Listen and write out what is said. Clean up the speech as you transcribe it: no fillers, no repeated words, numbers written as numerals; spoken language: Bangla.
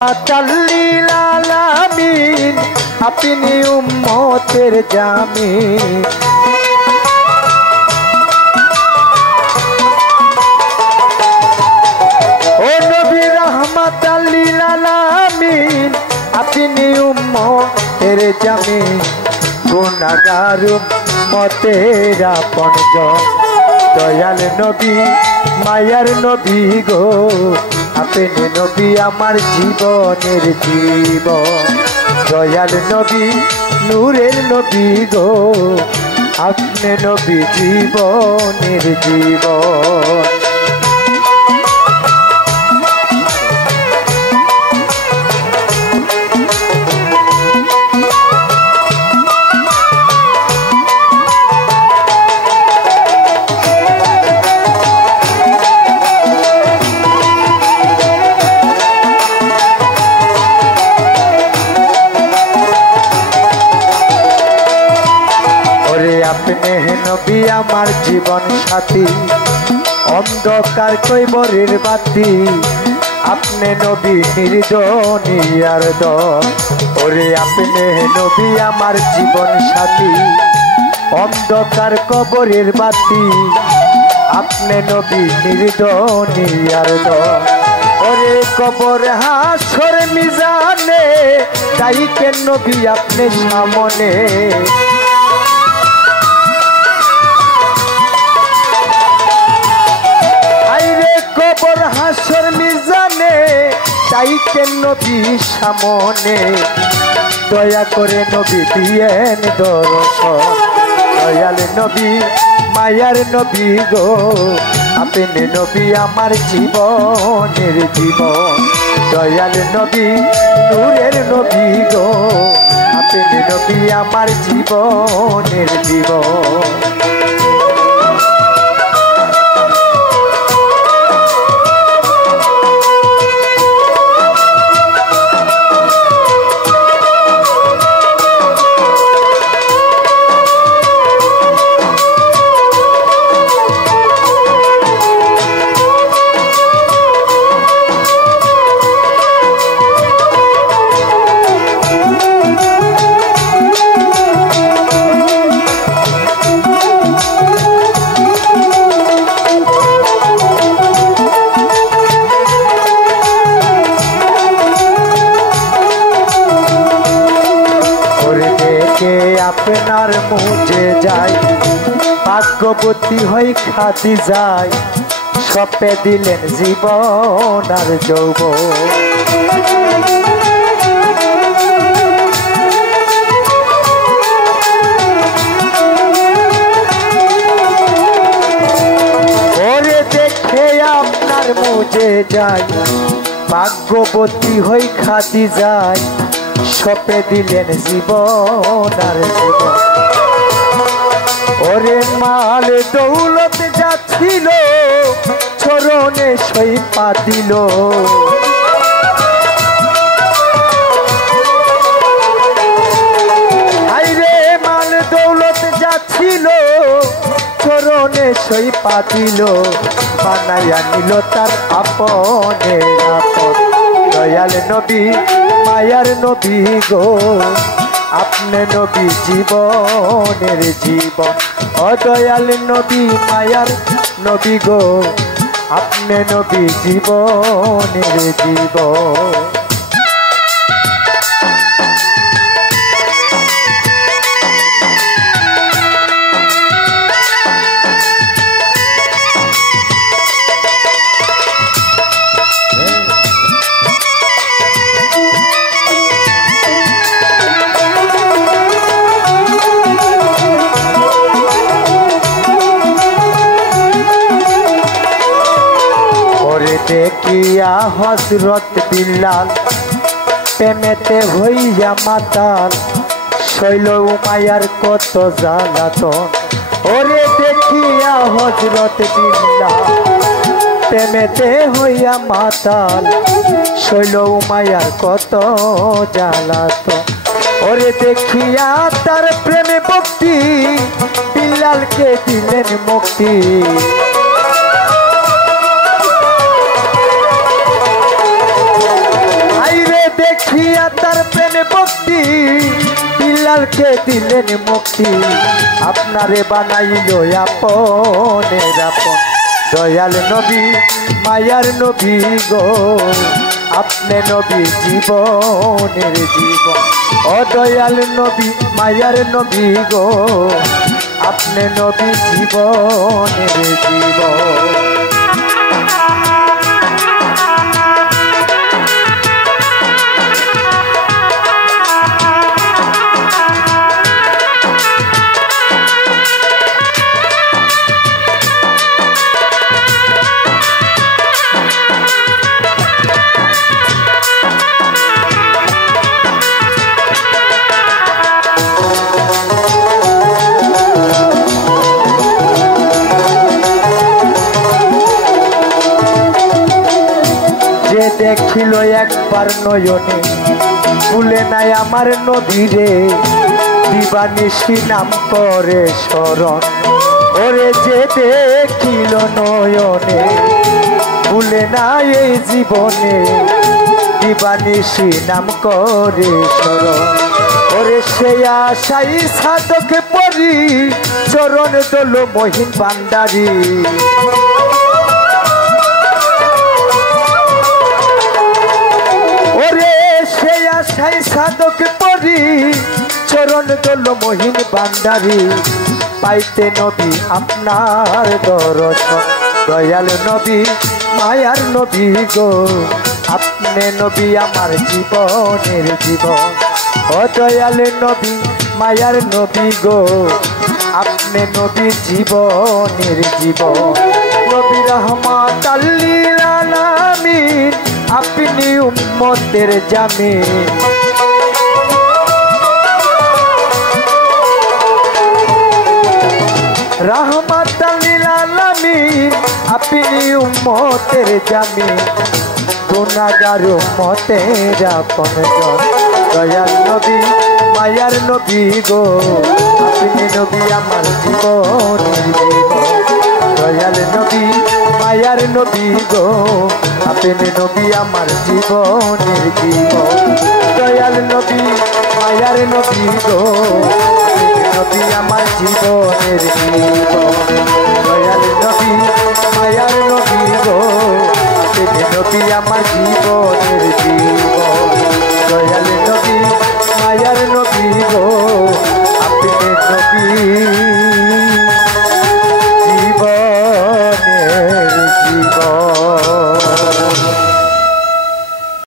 লিল আলামিন আপনি উম্মতের জামিন। ও নবী রাহমাতাল লিল আলামিন আপনি উম্মতের জামিন। গুনাহগার উম্মতের আপনজন দয়াল নবী মায়ার নবী গো আপনি নবী আমার জীবনের জীবন। দয়াল নবী নূরের নবী গো আপনি নবী জীবনের জীবন। আপনি নবী আমার জীবন সাথী অন্ধকার কৈবরের বাতি। আপনি নবী নির্জনিয়ার দল। ওরে আপনি নবী আমার জীবন সাথী অন্ধকার কবরের বাতি। আপনি নবী নির্জনিয়ার দল। ওরে কবর হাসর মিজানে তাই কেন নবী আপনি সামনে। কবর হাসর মিজানে তাই কেন নবী সামনে। দয়া করে নবী দিয়েন দর্শন। দয়াল নবী মায়ার নবী গো আপনি নবী আমার জীবনের জীবন। দয়াল নবী নূরের নবী গো আপনি নবী আমার জীবনের জীবন। আপনার মুঝে যাই ভাগ্যবতী হই খাদি যায়। সপে দিলেন জীবন আর যৌবন। ওরে দেখে আপনার মুঝে যাই ভাগ্যবতী হই খাদি যায়। সপে দিলেন জীবন আর জীবন। ওরে মাল দৌলত যাচ্ছিল চরণে সই পা দিল। আইরে মাল দৌলত যাচ্ছিল চরণে সই পা দিল। বানাইয়া নিল তার আপনের আপন। দয়াল নবী মায়ার নবী গো আপনি নবী জীবনের জীবন। অদয়াল নবী মায়ার নবী গো আপনি নবী জীবনের জীবন। দেখিয়া হযরত বিল্লাল প্রেমেতে হইয়া মাতাল। শৈল মায়ার কত জ্বালাতন। ওরে দেখিয়া হযরত বিল্লাল প্রেমেতে হইয়া মাতাল। শৈল মায়ার কত জ্বালাতন। ওরে দেখিয়া তার প্রেমে ভক্তি বিল্লালকে দিলেন মুক্তি। আইরে দেখিয়া তার প্রেমে ভক্তি বিল্লালকে দিলেন মুক্তি আপনারে বানাইল আপনের আপন দয়াল নবী মায়ার নবী গো আপনি নবী জীবনের জীবন ও দয়াল নবী মায়ার নবী গো আপনি নবী জীবনের জীবন। দেখিল একবার নয়নে ভুলে নাই আমার নবীরে দিবানিশি নাম করে স্মরণ ওরে যে দেখিল নয়নে ভুলে নাই এই জীবনে দিবানিশি নাম করে স্মরণ ওরে সে আশাই সাধকে পড়ি চরণ দোল মহিন ভান্ডারী সাধক পরি চরণ দোল মহিন ভান্ডারী পাইতে নবী আপনার দর্শন দয়াল নবী মায়ার নবী গো আপনি নবী আমার জীবনের জীবন ও দয়াল নবী মায়ার নবী গো আপনি নবী জীবনের জীবন নবী রহমত লিল আলামিন আপনি উম্মতের জামিন রহমতুল লিল আলামিন আপনি উম্মতের জামিন গুনাহগার উম্মতের আপনজন দয়াল নবী মায়ার নবী গো আপনি নবী আমার জীবনের জীবন দয়াল নবী মায়ার নবী গো আপনি নবী আমার জীবনের জীবন দয়াল নবী মায়ার নবী গো নবী আমার জীবনের জীবন দয়াল নবী মায়ার নবী গো আপনি নবী আমার জীবনের